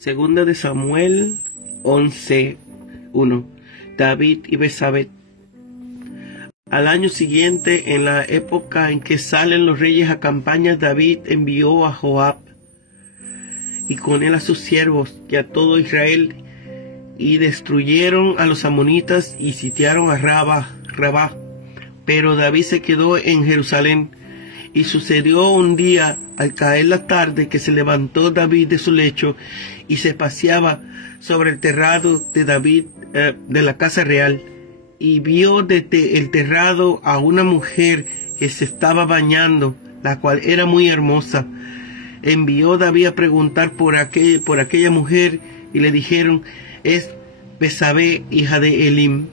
Segunda de Samuel 11:1. David y Betsabé. Al año siguiente, en la época en que salen los reyes a campaña, David envió a Joab y con él a sus siervos y a todo Israel, y destruyeron a los amonitas y sitiaron a Rabá. Pero David se quedó en Jerusalén. Y sucedió un día, al caer la tarde, que se levantó David de su lecho y se paseaba sobre el terrado de David, de la casa real, y vio desde el terrado a una mujer que se estaba bañando, la cual era muy hermosa. Envió David a preguntar por aquella mujer, y le dijeron: es Betsabé, hija de Elim,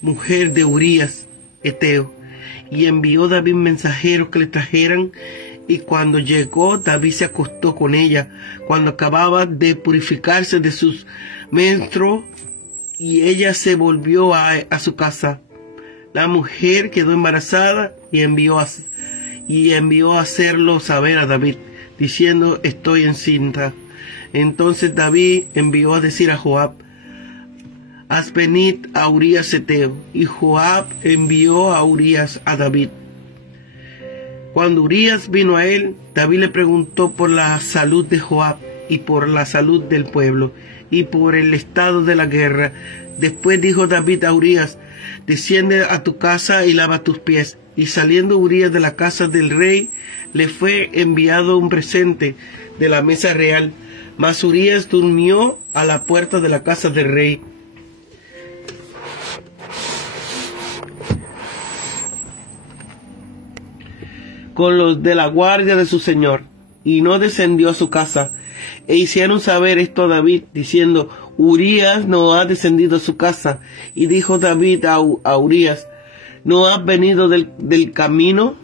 mujer de Urías Heteo. Y envió David mensajeros que le trajeran, y cuando llegó, David se acostó con ella, cuando acababa de purificarse de sus menstruos, y ella se volvió a su casa. La mujer quedó embarazada y envió a hacerlo saber a David, diciendo: estoy encinta. Entonces David envió a decir a Joab: haz venir a Urías Heteo. Y Joab envió a Urías a David. Cuando Urías vino a él, David le preguntó por la salud de Joab, y por la salud del pueblo, y por el estado de la guerra. Después dijo David a Urías: desciende a tu casa y lava tus pies. Y saliendo Urías de la casa del rey, le fue enviado un presente de la mesa real. Mas Urías durmió a la puerta de la casa del rey. Con los de la guardia de su señor, y no descendió a su casa. E hicieron saber esto a David, diciendo: Urías no ha descendido a su casa. Y dijo David a Urías: ¿no has venido del camino?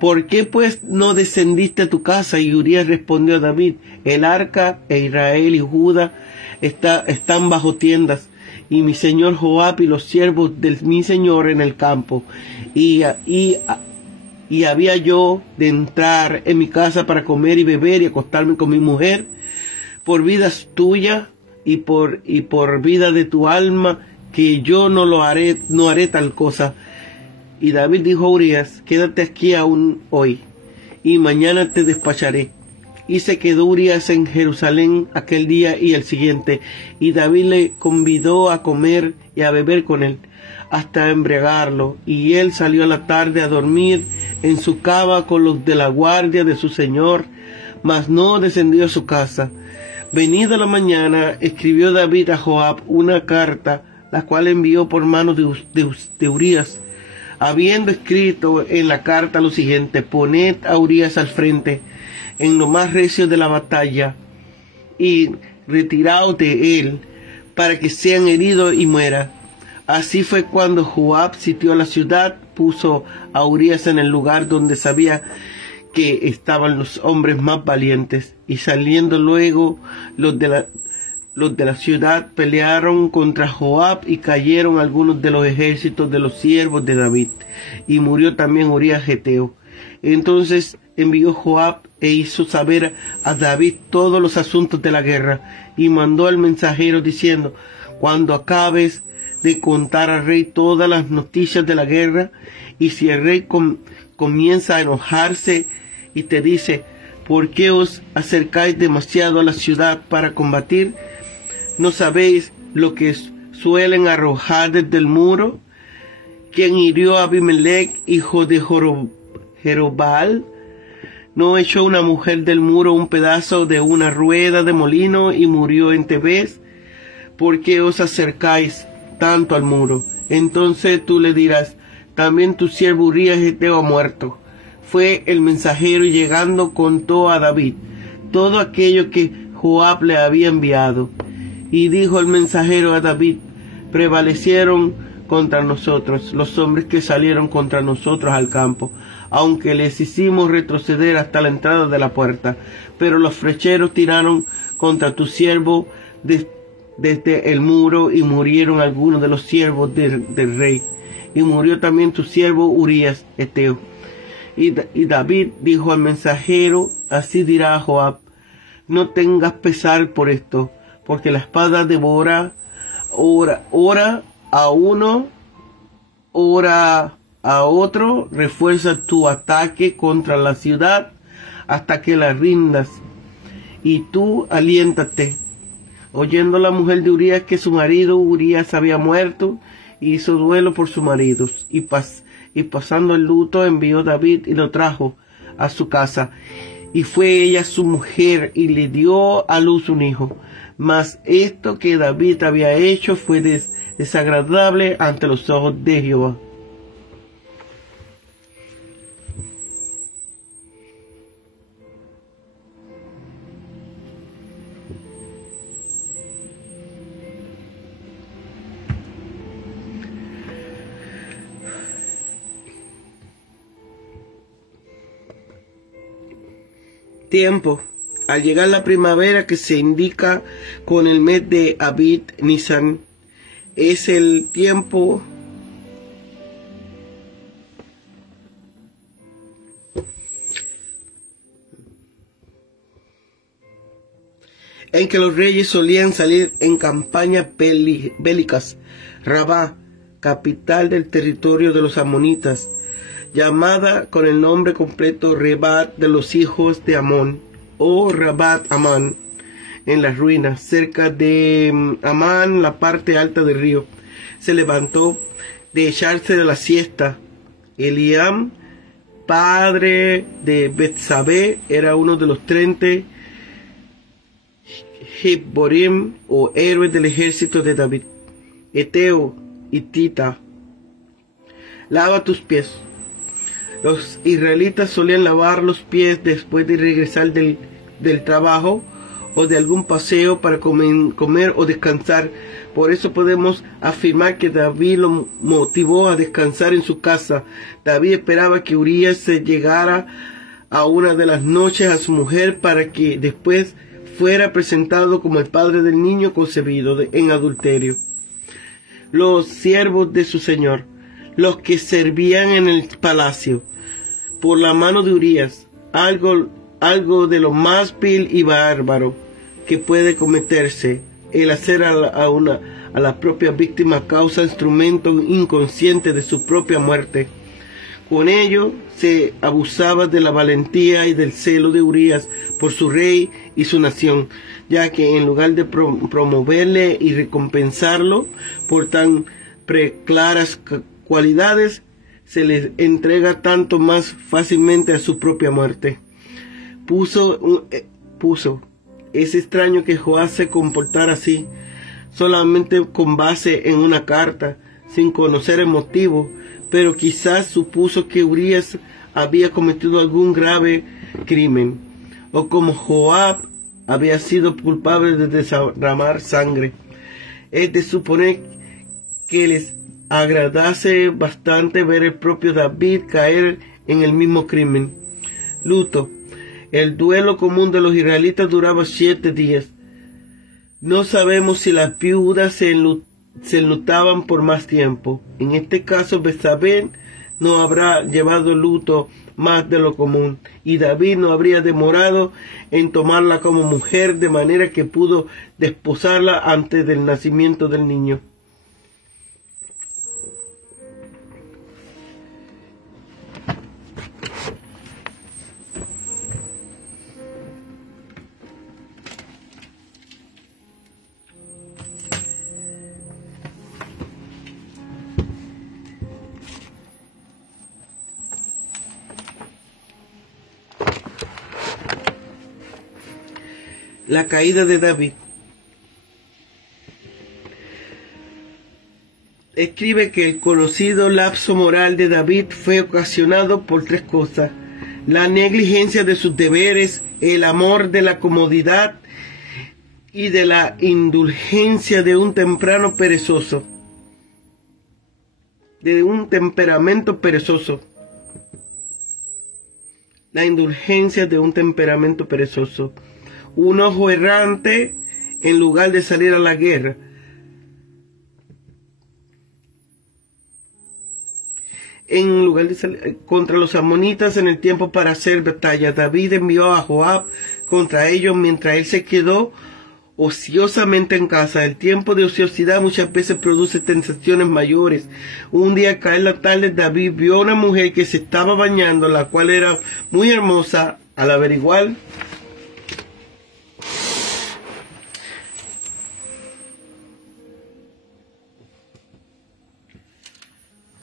¿Por qué pues no descendiste a tu casa? Y Urías respondió a David: el arca e Israel y Judá están bajo tiendas, y mi señor Joab y los siervos de mi señor en el campo. Y había yo de entrar en mi casa para comer y beber y acostarme con mi mujer. Por vida tuya y por vida de tu alma, que yo no haré tal cosa. Y David dijo a Urías: quédate aquí aún hoy, y mañana te despacharé. Y se quedó Urías en Jerusalén aquel día y el siguiente, y David le convidó a comer y a beber con él, hasta embriagarlo, y él salió a la tarde a dormir en su cama con los de la guardia de su señor, mas no descendió a su casa. Venida la mañana, escribió David a Joab una carta, la cual envió por mano de Urías, habiendo escrito en la carta lo siguiente: poned a Urías al frente, en lo más recio de la batalla, y retiraos de él, para que sean heridos y muera. Así fue cuando Joab sitió la ciudad, puso a Urías en el lugar donde sabía que estaban los hombres más valientes, y saliendo luego los de la ciudad pelearon contra Joab, y cayeron algunos de los ejércitos de los siervos de David, y murió también Urías Heteo. Entonces envió Joab e hizo saber a David todos los asuntos de la guerra, y mandó al mensajero diciendo: cuando acabes de contar al rey todas las noticias de la guerra, y si el rey comienza a enojarse y te dice: ¿por qué os acercáis demasiado a la ciudad para combatir? ¿No sabéis lo que suelen arrojar desde el muro? ¿Quién hirió a Abimelech, hijo de Jerobbaal? ¿No echó una mujer del muro un pedazo de una rueda de molino y murió en Tebes? ¿Por qué os acercáis tanto al muro? Entonces tú le dirás: también tu siervo Urías Heteo ha muerto. Fue el mensajero, y llegando contó a David todo aquello que Joab le había enviado. Y dijo el mensajero a David: prevalecieron contra nosotros los hombres que salieron contra nosotros al campo, aunque les hicimos retroceder hasta la entrada de la puerta. Pero los flecheros tiraron contra tu siervo desde el muro, y murieron algunos de los siervos del rey, y murió también tu siervo Urías Heteo. Y David dijo al mensajero: así dirá a Joab: no tengas pesar por esto, porque la espada devora, ora a uno, ora a otro, refuerza tu ataque contra la ciudad hasta que la rindas. Y tú aliéntate. Oyendo la mujer de Urías que su marido Urías había muerto, hizo duelo por su marido, y pasando el luto envió David y lo trajo a su casa. Y fue ella su mujer y le dio a luz un hijo. Mas esto que David había hecho fue desagradable ante los ojos de Jehová. Tiempo. Al llegar la primavera, que se indica con el mes de Abib Nisan, es el tiempo en que los reyes solían salir en campañas bélicas. Rabá, capital del territorio de los amonitas, llamada con el nombre completo Rebat de los hijos de Amón, o Rabat Amán, en las ruinas, cerca de Amán, la parte alta del río. Se levantó de echarse de la siesta. Eliam, padre de Betsabé, era uno de los 30 Gibborim, o héroes del ejército de David. Eteo, hitita, lava tus pies. Los israelitas solían lavar los pies después de regresar del trabajo o de algún paseo para comer o descansar. Por eso podemos afirmar que David lo motivó a descansar en su casa. David esperaba que Urías se llegara a una de las noches a su mujer para que después fuera presentado como el padre del niño concebido en adulterio. Los siervos de su señor, los que servían en el palacio, por la mano de Urías, algo de lo más vil y bárbaro que puede cometerse, el hacer a la propia víctima causa instrumento inconsciente de su propia muerte. Con ello se abusaba de la valentía y del celo de Urías por su rey y su nación, ya que en lugar de promoverle y recompensarlo por tan preclaras cualidades, se les entrega tanto más fácilmente a su propia muerte. Es extraño que Joás se comportara así, solamente con base en una carta, sin conocer el motivo, pero quizás supuso que Urías había cometido algún grave crimen, o como Joab había sido culpable de derramar sangre. Es de suponer que les agradase bastante ver el propio David caer en el mismo crimen. Luto. El duelo común de los israelitas duraba 7 días. No sabemos si las viudas se enlutaban por más tiempo. En este caso, Betsabé no habrá llevado luto más de lo común, y David no habría demorado en tomarla como mujer, de manera que pudo desposarla antes del nacimiento del niño. La caída de David. Escribe que el conocido lapso moral de David fue ocasionado por 3 cosas: la negligencia de sus deberes, el amor de la comodidad y de la indulgencia de un temperamento perezoso. La indulgencia de un temperamento perezoso. Un ojo errante en lugar de salir a la guerra. En lugar de salir contra los amonitas en el tiempo para hacer batalla, David envió a Joab contra ellos mientras él se quedó ociosamente en casa. El tiempo de ociosidad muchas veces produce tentaciones mayores. Un día, al caer la tarde, David vio a una mujer que se estaba bañando, la cual era muy hermosa. Al averiguar,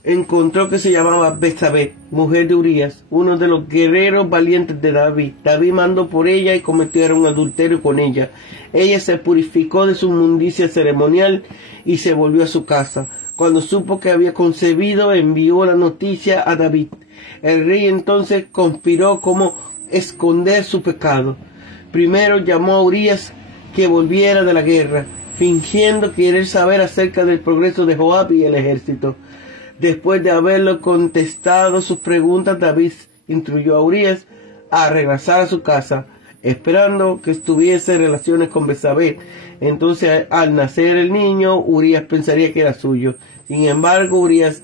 encontró que se llamaba Betsabé, mujer de Urías, uno de los guerreros valientes de David. David mandó por ella y cometieron adulterio con ella. Ella se purificó de su inmundicia ceremonial y se volvió a su casa. Cuando supo que había concebido, envió la noticia a David. El rey entonces conspiró cómo esconder su pecado. Primero llamó a Urías que volviera de la guerra, fingiendo querer saber acerca del progreso de Joab y el ejército. Después de haberlo contestado sus preguntas, David instruyó a Urías a regresar a su casa, esperando que tuviese relaciones con Betsabé. Entonces, al nacer el niño, Urías pensaría que era suyo. Sin embargo, Urías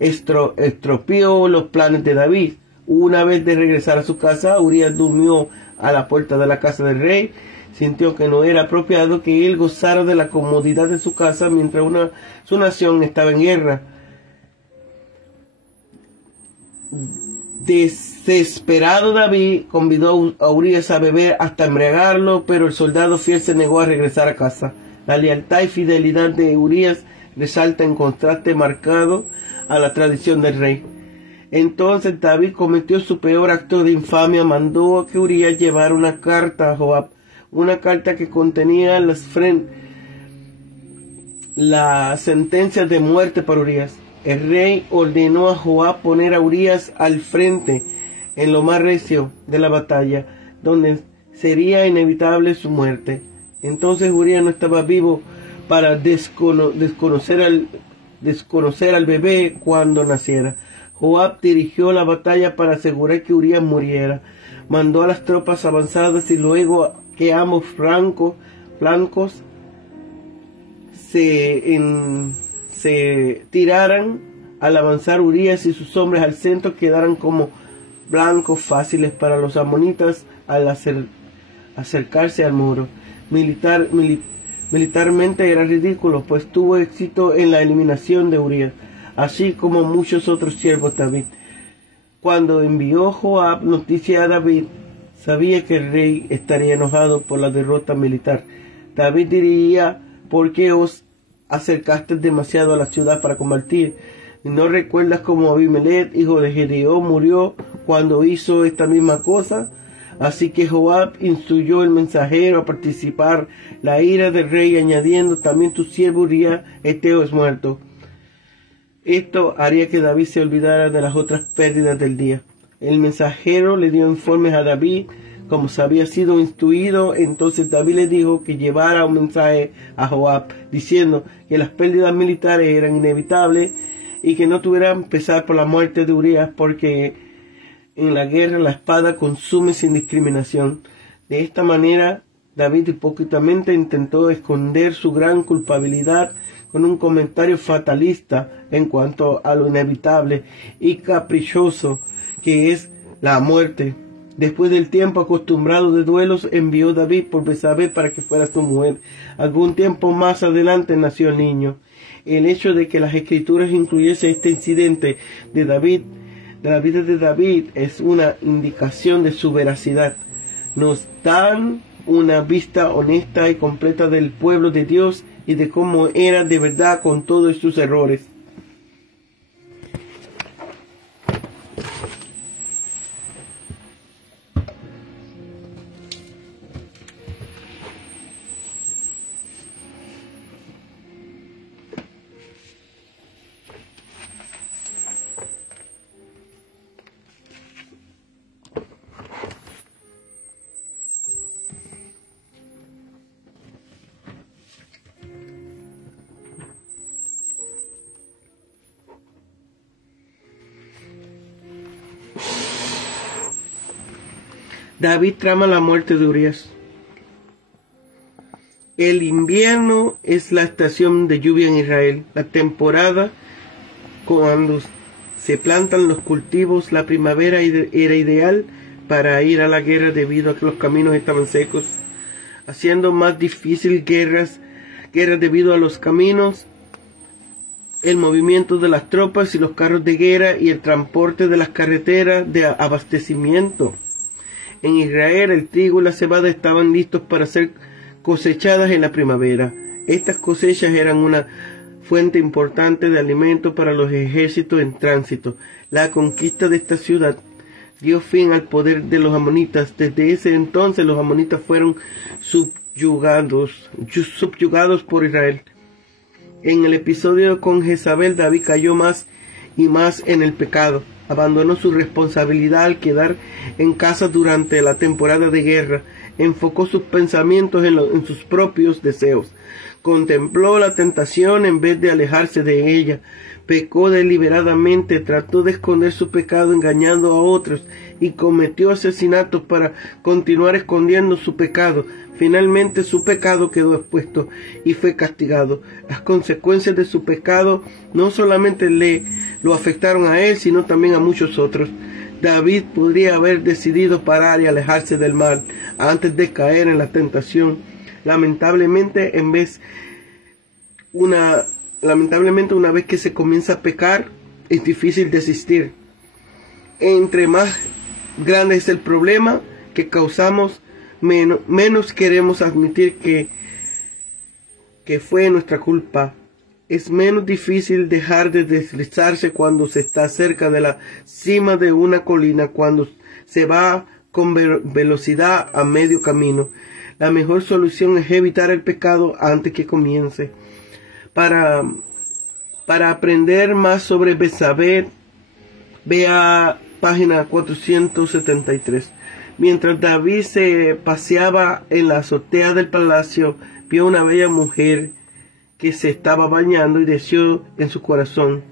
estropeó los planes de David. Una vez de regresar a su casa, Urías durmió a la puerta de la casa del rey. Sintió que no era apropiado que él gozara de la comodidad de su casa mientras su nación estaba en guerra. Desesperado, David convidó a Urías a beber hasta embriagarlo, pero el soldado fiel se negó a regresar a casa. La lealtad y fidelidad de Urías resalta en contraste marcado a la tradición del rey. Entonces David cometió su peor acto de infamia. Mandó a que Urías llevara una carta a Joab, una carta que contenía la sentencia de muerte para Urías. El rey ordenó a Joab poner a Urías al frente en lo más recio de la batalla, donde sería inevitable su muerte. Entonces Urías no estaba vivo para desconocer al bebé cuando naciera. Joab dirigió la batalla para asegurar que Urías muriera. Mandó a las tropas avanzadas y luego que ambos flancos se tiraran. Al avanzar, Urías y sus hombres al centro quedaron como blancos fáciles para los amonitas al acercarse al muro. Militarmente era ridículo, pues tuvo éxito en la eliminación de Urías, así como muchos otros siervos de David. Cuando envió Joab noticia a David, sabía que el rey estaría enojado por la derrota militar. David diría: ¿por qué os acercaste demasiado a la ciudad para combatir? ¿No recuerdas cómo Abimelech, hijo de Gedeón, murió cuando hizo esta misma cosa? Así que Joab instruyó al mensajero a participar la ira del rey, añadiendo: también tu siervo Urías Eteo es muerto. Esto haría que David se olvidara de las otras pérdidas del día. El mensajero le dio informes a David como se había sido instruido. Entonces David le dijo que llevara un mensaje a Joab, diciendo que las pérdidas militares eran inevitables y que no tuvieran pesar por la muerte de Urías, porque en la guerra la espada consume sin discriminación. De esta manera, David hipócritamente intentó esconder su gran culpabilidad con un comentario fatalista en cuanto a lo inevitable y caprichoso que es la muerte. Después del tiempo acostumbrado de duelos, envió David por Betsabé para que fuera su mujer. Algún tiempo más adelante nació el niño. El hecho de que las escrituras incluyesen este incidente de la vida de David es una indicación de su veracidad. Nos dan una vista honesta y completa del pueblo de Dios y de cómo era de verdad con todos sus errores. David trama la muerte de Urías. El invierno es la estación de lluvia en Israel, la temporada cuando se plantan los cultivos. La primavera era ideal para ir a la guerra debido a que los caminos estaban secos. haciendo más difícil guerras debido a los caminos, el movimiento de las tropas y los carros de guerra y el transporte de las carreteras de abastecimiento. En Israel el trigo y la cebada estaban listos para ser cosechadas en la primavera. Estas cosechas eran una fuente importante de alimento para los ejércitos en tránsito. La conquista de esta ciudad dio fin al poder de los amonitas. Desde ese entonces los amonitas fueron subyugados por Israel. En el episodio con Jezabel, David cayó más y más en el pecado. Abandonó su responsabilidad al quedar en casa durante la temporada de guerra. Enfocó sus pensamientos en sus propios deseos. Contempló la tentación en vez de alejarse de ella. Pecó deliberadamente, trató de esconder su pecado engañando a otros y cometió asesinatos para continuar escondiendo su pecado. Finalmente su pecado quedó expuesto y fue castigado. Las consecuencias de su pecado no solamente lo afectaron a él, sino también a muchos otros. David podría haber decidido parar y alejarse del mal antes de caer en la tentación. Lamentablemente, una vez que se comienza a pecar, es difícil desistir. Entre más grande es el problema que causamos, menos queremos admitir que fue nuestra culpa. Es menos difícil dejar de deslizarse cuando se está cerca de la cima de una colina, cuando se va con velocidad a medio camino. La mejor solución es evitar el pecado antes que comience. Para aprender más sobre Betsabé, vea página 473. Mientras David se paseaba en la azotea del palacio, vio una bella mujer que se estaba bañando y deseó en su corazón.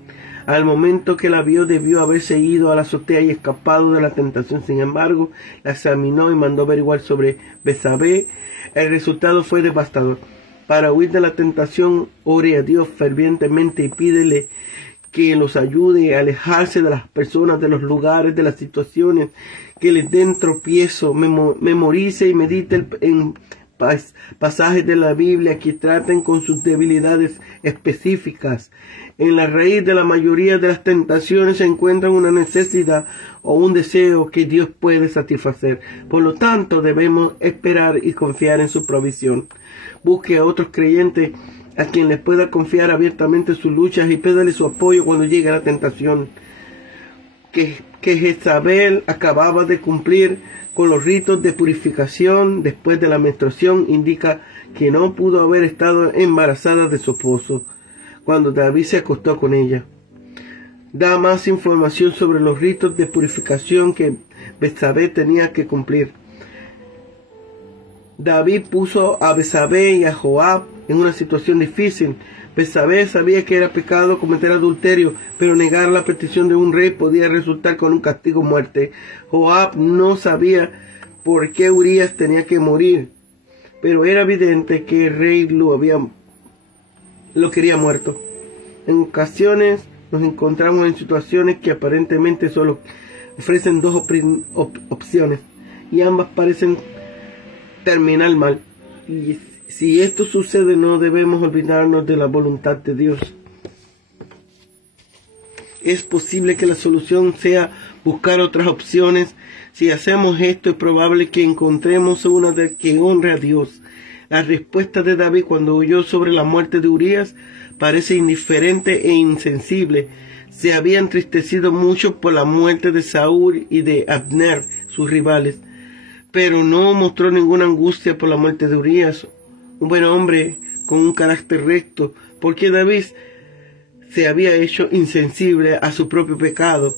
Al momento que la vio, debió haberse ido a la azotea y escapado de la tentación. Sin embargo, la examinó y mandó averiguar sobre Betsabé. El resultado fue devastador. Para huir de la tentación, ore a Dios fervientemente y pídele que los ayude a alejarse de las personas, de los lugares, de las situaciones que les den tropiezo. Memorice y medite en pasajes de la Biblia que traten con sus debilidades específicas. En la raíz de la mayoría de las tentaciones se encuentra una necesidad o un deseo que Dios puede satisfacer. Por lo tanto, debemos esperar y confiar en su provisión. Busque a otros creyentes a quien les pueda confiar abiertamente sus luchas y pídale su apoyo cuando llegue la tentación que Jezabel acababa de cumplir con los ritos de purificación después de la menstruación. Indica que no pudo haber estado embarazada de su esposo cuando David se acostó con ella. Da más información sobre los ritos de purificación que Betsabé tenía que cumplir. David puso a Betsabé y a Joab en una situación difícil. Betsabé sabía que era pecado cometer adulterio, pero negar la petición de un rey podía resultar con un castigo muerte. Joab no sabía por qué Urías tenía que morir, pero era evidente que el rey lo quería muerto. En ocasiones nos encontramos en situaciones que aparentemente solo ofrecen dos opciones y ambas parecen terminar mal. Y si esto sucede, no debemos olvidarnos de la voluntad de Dios. Es posible que la solución sea buscar otras opciones. Si hacemos esto, es probable que encontremos una que honre a Dios. La respuesta de David cuando oyó sobre la muerte de Urías parece indiferente e insensible. Se había entristecido mucho por la muerte de Saúl y de Abner, sus rivales, pero no mostró ninguna angustia por la muerte de Urías, un buen hombre con un carácter recto, porque David se había hecho insensible a su propio pecado.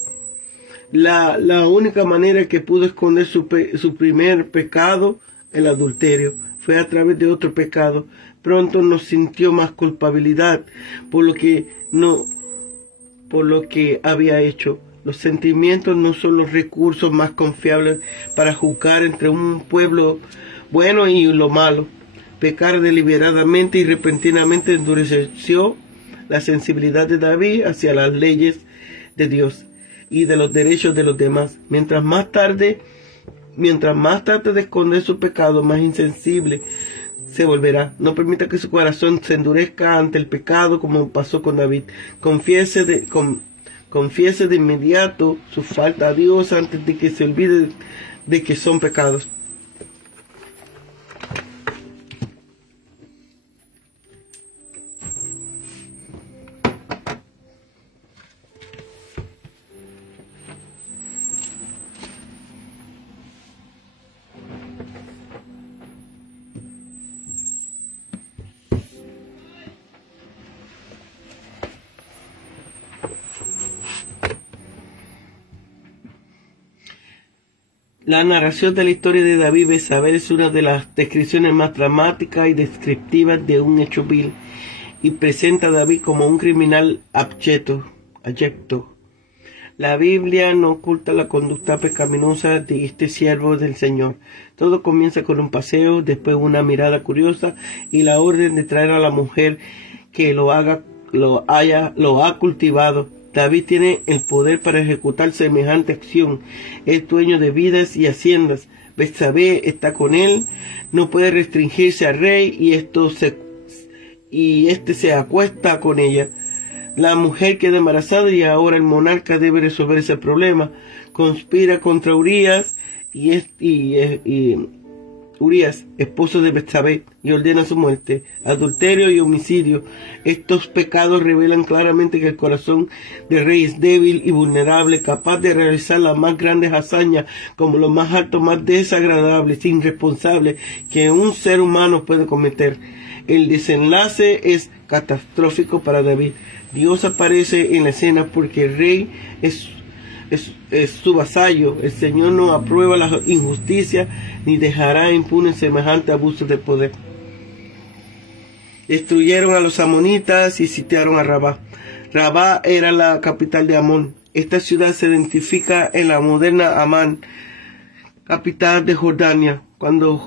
La única manera que pudo esconder su primer pecado, el adulterio, fue a través de otro pecado. Pronto no sintió más culpabilidad por lo que había hecho. Los sentimientos no son los recursos más confiables para juzgar entre un pueblo bueno y lo malo. Pecar deliberadamente y repentinamente endureció la sensibilidad de David hacia las leyes de Dios y de los derechos de los demás. Mientras más tarde de esconder su pecado, más insensible se volverá. No permita que su corazón se endurezca ante el pecado como pasó con David. Confiese de inmediato su falta a Dios antes de que se olvide de que son pecados. La narración de la historia de David y Betsabé es una de las descripciones más dramáticas y descriptivas de un hecho vil, y presenta a David como un criminal abyecto. La Biblia no oculta la conducta pecaminosa de este siervo del Señor. Todo comienza con un paseo, después una mirada curiosa y la orden de traer a la mujer que lo ha cultivado. David tiene el poder para ejecutar semejante acción. Es dueño de vidas y haciendas. Betsabé está con él. No puede restringirse al rey y este se acuesta con ella. La mujer queda embarazada y ahora el monarca debe resolver ese problema. Conspira contra Urías Urías, esposo de Betsabé, y ordena su muerte. Adulterio y homicidio. Estos pecados revelan claramente que el corazón del rey es débil y vulnerable, capaz de realizar las más grandes hazañas como lo más alto, más desagradable, irresponsable que un ser humano puede cometer. El desenlace es catastrófico para David. Dios aparece en la escena porque el rey es su vasallo. El Señor no aprueba la injusticia ni dejará impune semejante abuso de poder. Destruyeron a los amonitas y sitiaron a Rabá. Rabá era la capital de Amón. Esta ciudad se identifica en la moderna Amán, capital de Jordania. Cuando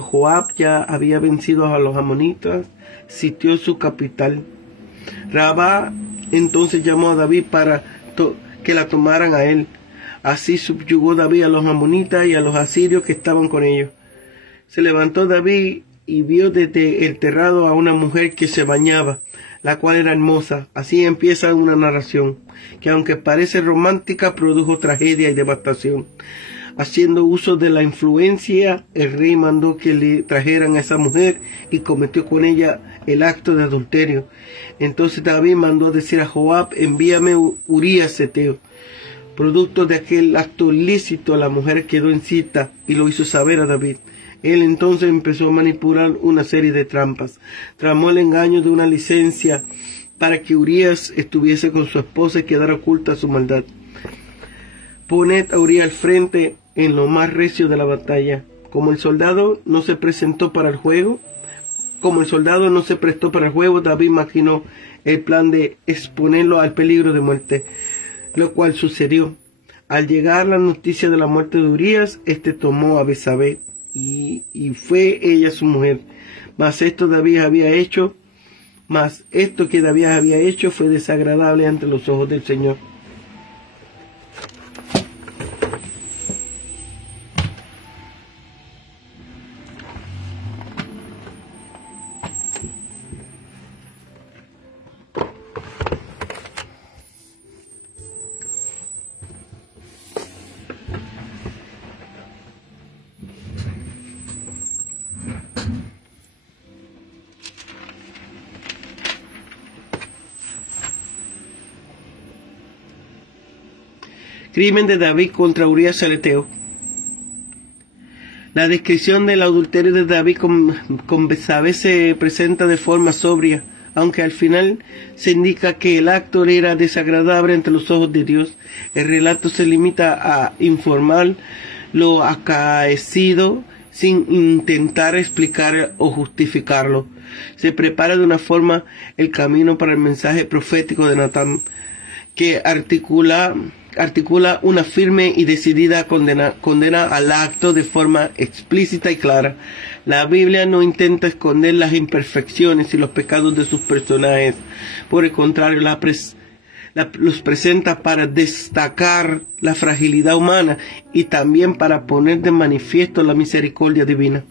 Joab ya había vencido a los amonitas, sitió su capital. Rabá entonces llamó a David para que la tomaran a él. Así subyugó David a los amonitas y a los asirios que estaban con ellos. Se levantó David y vio desde el terrado a una mujer que se bañaba, la cual era hermosa. Así empieza una narración que, aunque parece romántica, produjo tragedia y devastación. Haciendo uso de la influencia, el rey mandó que le trajeran a esa mujer y cometió con ella el acto de adulterio. Entonces David mandó decir a Joab: envíame Urías Eteo. Producto de aquel acto ilícito, la mujer quedó encinta y lo hizo saber a David. Él entonces empezó a manipular una serie de trampas. Tramó el engaño de una licencia para que Urías estuviese con su esposa y quedara oculta su maldad. Poned a Urías al frente en lo más recio de la batalla. Como el soldado no se prestó para el juego, David maquinó el plan de exponerlo al peligro de muerte, lo cual sucedió. Al llegar la noticia de la muerte de Urías, tomó a Betsabé y fue ella su mujer. Mas esto que David había hecho fue desagradable ante los ojos del Señor. Crimen de David contra Urías el Eteo. La descripción del adulterio de David con Betsabé se presenta de forma sobria, aunque al final se indica que el acto era desagradable ante los ojos de Dios. El relato se limita a informar lo acaecido sin intentar explicar o justificarlo. Se prepara de una forma el camino para el mensaje profético de Natán, que articula una firme y decidida condena al acto de forma explícita y clara. La Biblia no intenta esconder las imperfecciones y los pecados de sus personajes. Por el contrario, los presenta para destacar la fragilidad humana y también para poner de manifiesto la misericordia divina.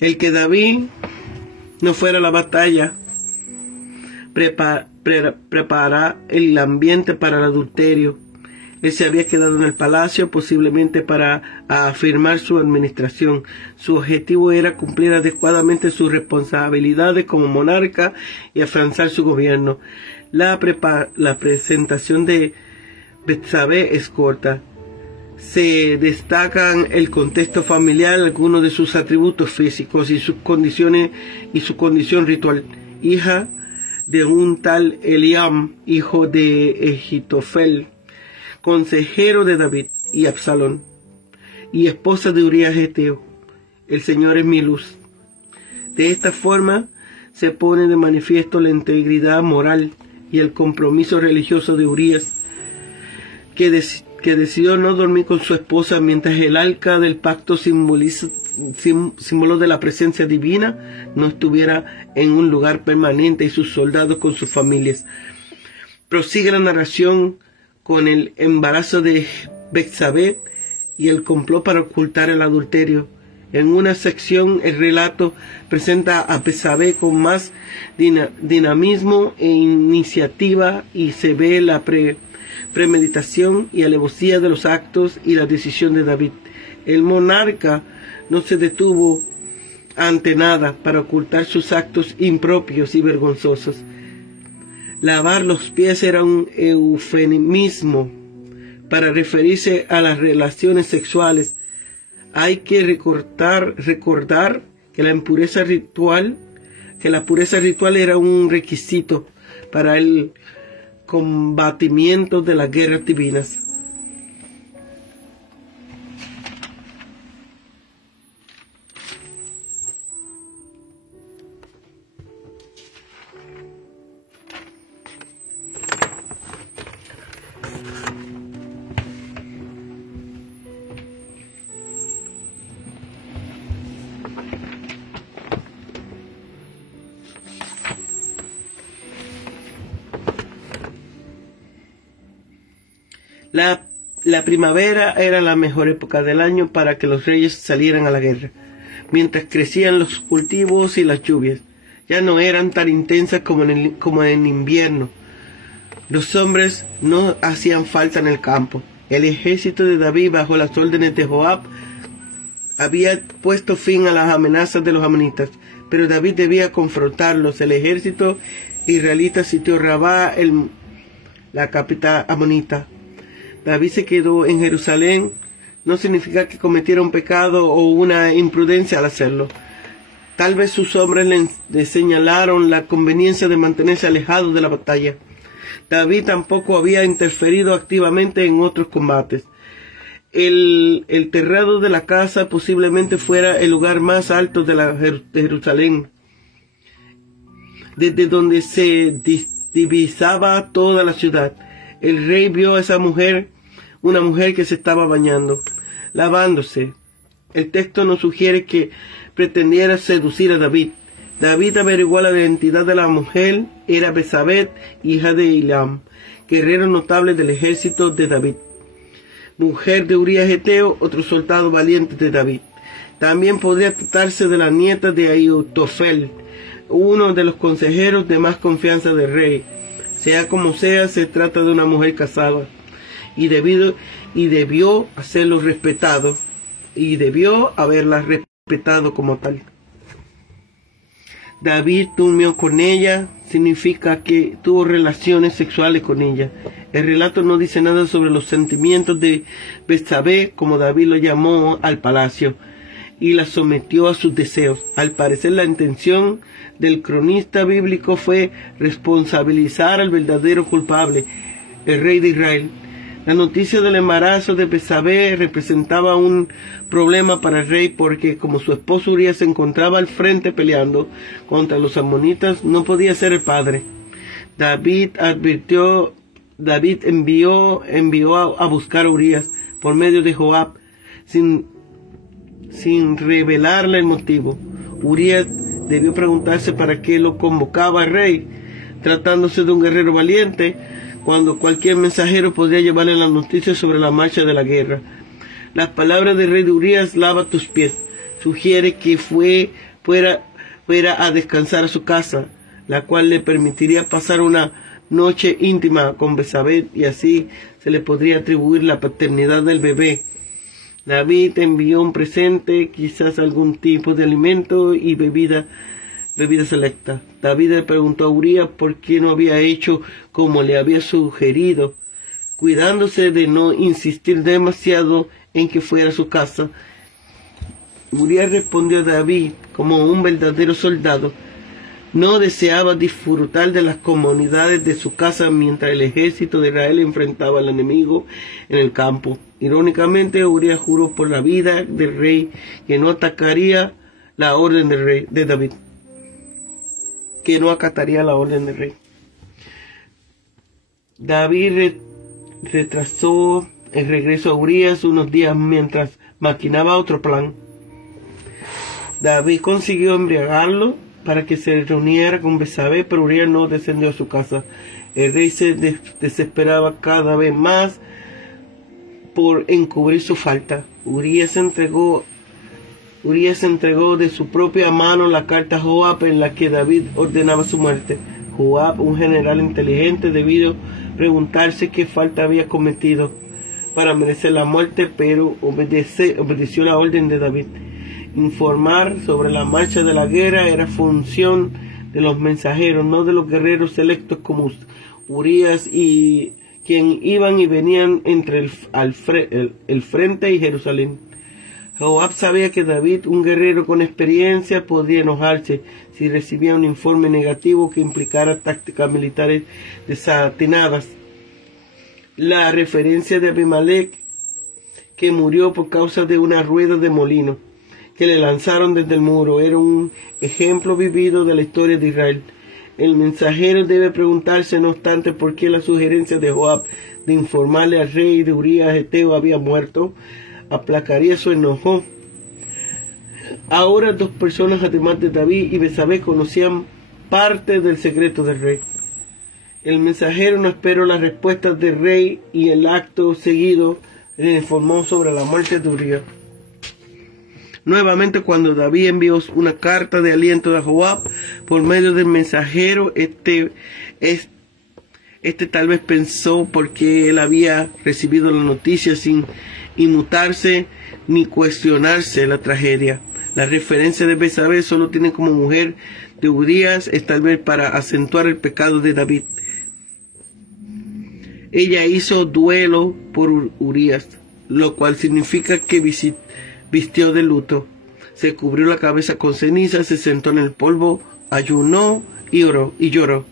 El que David no fuera a la batalla prepara el ambiente para el adulterio. Él se había quedado en el palacio posiblemente para afirmar su administración. Su objetivo era cumplir adecuadamente sus responsabilidades como monarca y afianzar su gobierno. La presentación de Betsabé es corta. Se destacan el contexto familiar, algunos de sus atributos físicos y sus condiciones y su condición ritual. Hija de un tal Eliam, hijo de Ahitofel, consejero de David y Absalón, y esposa de Urías Heteo. El Señor es mi luz. De esta forma se pone de manifiesto la integridad moral y el compromiso religioso de Urías, que decidió no dormir con su esposa mientras el arca del pacto, símbolo de la presencia divina, no estuviera en un lugar permanente y sus soldados con sus familias. Prosigue la narración con el embarazo de Betsabé y el complot para ocultar el adulterio. En una sección el relato presenta a Betsabé con más dinamismo e iniciativa y se ve la premeditación y alevosía de los actos y la decisión de David. El monarca no se detuvo ante nada para ocultar sus actos impropios y vergonzosos. Lavar los pies era un eufemismo para referirse a las relaciones sexuales. Hay que recordar que la pureza ritual era un requisito para el combatimiento de las guerras divinas. La primavera era la mejor época del año para que los reyes salieran a la guerra, mientras crecían los cultivos y las lluvias. Ya no eran tan intensas como en invierno. Los hombres no hacían falta en el campo. El ejército de David, bajo las órdenes de Joab, había puesto fin a las amenazas de los amonitas, pero David debía confrontarlos. El ejército israelita sitió Rabá, la capital amonita. David se quedó en Jerusalén. No significa que cometiera un pecado o una imprudencia al hacerlo. Tal vez sus hombres le señalaron la conveniencia de mantenerse alejado de la batalla. David tampoco había interferido activamente en otros combates. El terrado de la casa posiblemente fuera el lugar más alto de Jerusalén, desde donde se divisaba toda la ciudad. El rey vio a esa mujer, una mujer que se estaba bañando, lavándose. El texto nos sugiere que pretendiera seducir a David. David averiguó la identidad de la mujer. Era Betsabé, hija de Eliam, guerrero notable del ejército de David, mujer de Urías Heteo, otro soldado valiente de David. También podría tratarse de la nieta de Ahitofel, uno de los consejeros de más confianza del rey. Sea como sea, se trata de una mujer casada y debió hacerlo respetado, y debió haberla respetado como tal. David durmió con ella, significa que tuvo relaciones sexuales con ella. El relato no dice nada sobre los sentimientos de Betsabé, como David lo llamó al palacio, y la sometió a sus deseos. Al parecer, la intención del cronista bíblico fue responsabilizar al verdadero culpable, el rey de Israel. La noticia del embarazo de Betsabé representaba un problema para el rey, porque como su esposo Urías se encontraba al frente peleando contra los amonitas, no podía ser el padre. David envió a buscar a Urías por medio de Joab, sin revelarle el motivo. Urías debió preguntarse para qué lo convocaba el rey, tratándose de un guerrero valiente, cuando cualquier mensajero podría llevarle las noticias sobre la marcha de la guerra. Las palabras del rey de Urías, lava tus pies, sugiere que fue fuera a descansar a su casa, la cual le permitiría pasar una noche íntima con Betsabé, y así se le podría atribuir la paternidad del bebé. David envió un presente, quizás algún tipo de alimento y bebida selecta. David le preguntó a Urías por qué no había hecho como le había sugerido, cuidándose de no insistir demasiado en que fuera a su casa. Urías respondió a David como un verdadero soldado. No deseaba disfrutar de las comodidades de su casa mientras el ejército de Israel enfrentaba al enemigo en el campo. Irónicamente, Urías juró por la vida del rey que no atacaría la orden del rey de David, que no acataría la orden del rey. David retrasó el regreso a Urías unos días mientras maquinaba otro plan. David consiguió embriagarlo para que se reuniera con Betsabé, pero Urías no descendió a su casa. El rey se desesperaba cada vez más por encubrir su falta. Urías entregó de su propia mano la carta a Joab en la que David ordenaba su muerte. Joab, un general inteligente, debió preguntarse qué falta había cometido para merecer la muerte, pero obedeció la orden de David. Informar sobre la marcha de la guerra era función de los mensajeros, no de los guerreros selectos como Urías, y quien iban y venían entre el frente y Jerusalén. Joab sabía que David, un guerrero con experiencia, podía enojarse si recibía un informe negativo que implicara tácticas militares desatinadas. La referencia de Abimelech, que murió por causa de una rueda de molino que le lanzaron desde el muro, era un ejemplo vivido de la historia de Israel. El mensajero debe preguntarse, no obstante, por qué la sugerencia de Joab de informarle al rey de Urías Eteo había muerto aplacaría su enojo. Ahora dos personas, además de David y Betsabé, conocían parte del secreto del rey. El mensajero no esperó las respuestas del rey y el acto seguido le informó sobre la muerte de Urías. Nuevamente, cuando David envió una carta de aliento a Joab por medio del mensajero, este tal vez pensó porque él había recibido la noticia sin inmutarse ni cuestionarse la tragedia. La referencia de Betsabé solo tiene como mujer de Urías es tal vez para acentuar el pecado de David. Ella hizo duelo por Urías, lo cual significa que vistió de luto. Se cubrió la cabeza con ceniza, se sentó en el polvo, ayunó y lloró.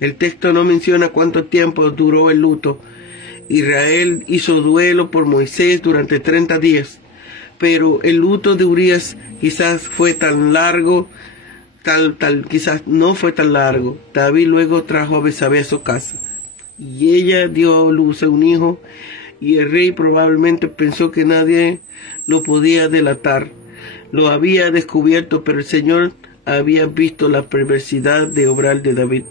El texto no menciona cuánto tiempo duró el luto. Israel hizo duelo por Moisés durante 30 días, pero el luto de Urías quizás fue tan largo, quizás no fue tan largo. David luego trajo a Betsabé a su casa, y ella dio a luz a un hijo, y el rey probablemente pensó que nadie lo podía delatar. Lo había descubierto, pero el Señor había visto la perversidad de obrar de David.